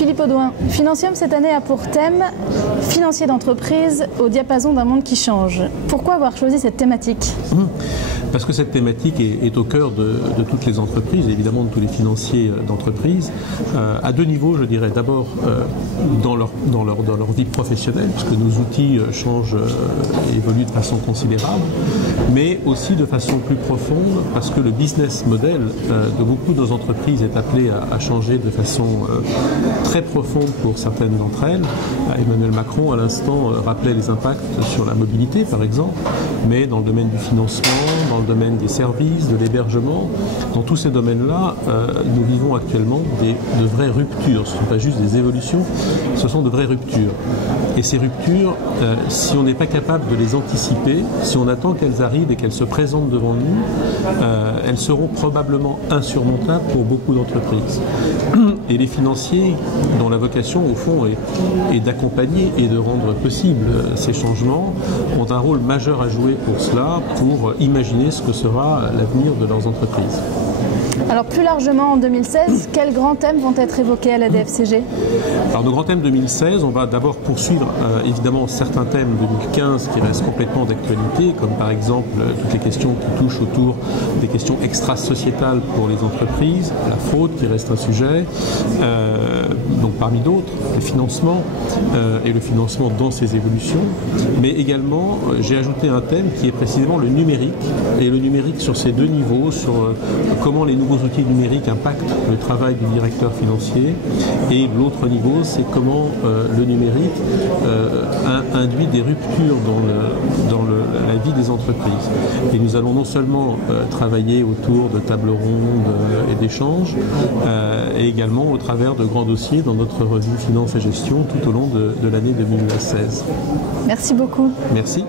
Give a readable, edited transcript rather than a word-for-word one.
Philippe Audouin, Financium cette année a pour thème « Financier d'entreprise au diapason d'un monde qui change ». Pourquoi avoir choisi cette thématique ? Parce que cette thématique est au cœur de toutes les entreprises, évidemment de tous les financiers d'entreprise, à deux niveaux, je dirais. D'abord, dans leur vie professionnelle, puisque nos outils changent et évoluent de façon considérable, mais aussi de façon plus profonde, parce que le business model de beaucoup de nos entreprises est appelé à changer de façon très profonde pour certaines d'entre elles. Emmanuel Macron, à l'instant, rappelait les impacts sur la mobilité, par exemple, mais dans le domaine du financement, dans le domaine des services, de l'hébergement, dans tous ces domaines-là, nous vivons actuellement de vraies ruptures. Ce ne sont pas juste des évolutions, ce sont de vraies ruptures. Et ces ruptures, si on n'est pas capable de les anticiper, si on attend qu'elles arrivent et qu'elles se présentent devant nous, elles seront probablement insurmontables pour beaucoup d'entreprises. Et les financiers, dont la vocation, au fond, est d'accompagner et de rendre possible ces changements, ont un rôle majeur à jouer pour cela, pour imaginer ce que sera l'avenir de leurs entreprises. Alors plus largement en 2016, quels grands thèmes vont être évoqués à la DFCG ? Alors nos grands thèmes 2016, on va d'abord poursuivre évidemment certains thèmes 2015 qui restent complètement d'actualité, comme par exemple toutes les questions qui touchent autour des questions extra-sociétales pour les entreprises, la fraude qui reste un sujet, donc parmi d'autres, le financement et le financement dans ses évolutions, mais également j'ai ajouté un thème qui est précisément le numérique, et le numérique sur ces deux niveaux, sur comment les nouveaux outils numériques impactent le travail du directeur financier, et l'autre niveau, c'est comment le numérique induit des ruptures dans la vie des entreprises. Et nous allons non seulement travailler autour de tables rondes et d'échanges, et également au travers de grands dossiers dans notre revue Finance et Gestion tout au long de l'année 2016. Merci beaucoup. Merci.